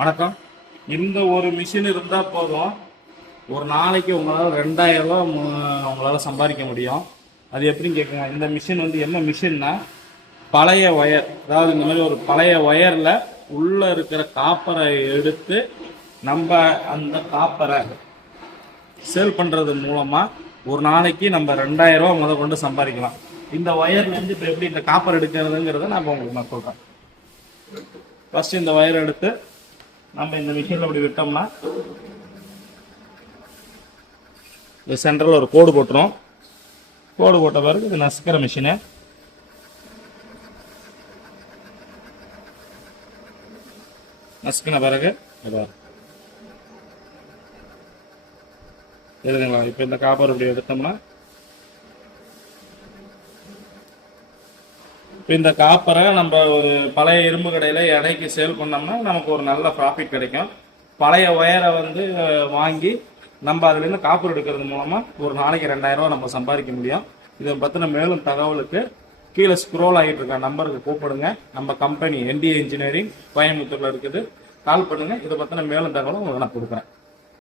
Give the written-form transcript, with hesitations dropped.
வணக்கம். இந்த ஒரு மிஷின் இருந்தால் போதும், ஒரு நாளைக்கு உங்களால் 2000 ரூபா உங்களால் சம்பாதிக்க முடியும். அது எப்படின்னு கேட்குங்க. இந்த மிஷின் வந்து என்ன மிஷின்னா, பழைய ஒயர், அதாவது இந்த மாதிரி ஒரு பழைய ஒயரில் உள்ளே இருக்கிற காப்பரை எடுத்து நம்ம அந்த காப்பரை சேல் பண்ணுறது மூலமாக ஒரு நாளைக்கு நம்ம 2000 ரூபா கொண்டு சம்பாதிக்கலாம். இந்த ஒயர்லேருந்து இப்போ எப்படி இந்த காப்பர் எடுக்கிறதுங்கிறத நான் உங்களுக்கு சொல்கிறேன். ஃபஸ்ட்டு இந்த ஒயர் எடுத்து நம்ம இந்த மிஷினில் அப்படி விட்டோம்னா இந்த சென்டரில் ஒரு கோடு போட்டுரும். கோடு போட்ட பிறகு இது நசுக்கிற மிஷினு. நசுக்கின பிறகு எழுதுங்களா. இப்போ இந்த காப்பர் இப்படி எடுத்தோம்னா, இப்போ இந்த காப்பரை நம்ம ஒரு பழைய இரும்பு கடையில் எடைக்கு சேல் பண்ணோம்னா நமக்கு ஒரு நல்ல ப்ராஃபிட் கிடைக்கும். பழைய ஒயரை வந்து வாங்கி நம்ம அதுலேருந்து காப்பர் எடுக்கிறது மூலமாக ஒரு நாளைக்கு 2000 ரூபா நம்ம சம்பாதிக்க முடியும். இதை பற்றின மேலும் தகவலுக்கு கீழே ஸ்க்ரோல் ஆகிட்டு இருக்க நம்பருக்கு கூப்பிடுங்க. நம்ம கம்பெனி NDA இன்ஜினியரிங் கோயம்புத்தூரில் இருக்குது. கால் பண்ணுங்கள். இதை பற்றின மேலும் தகவலும் உங்களுக்கு நான் கொடுக்குறேன்.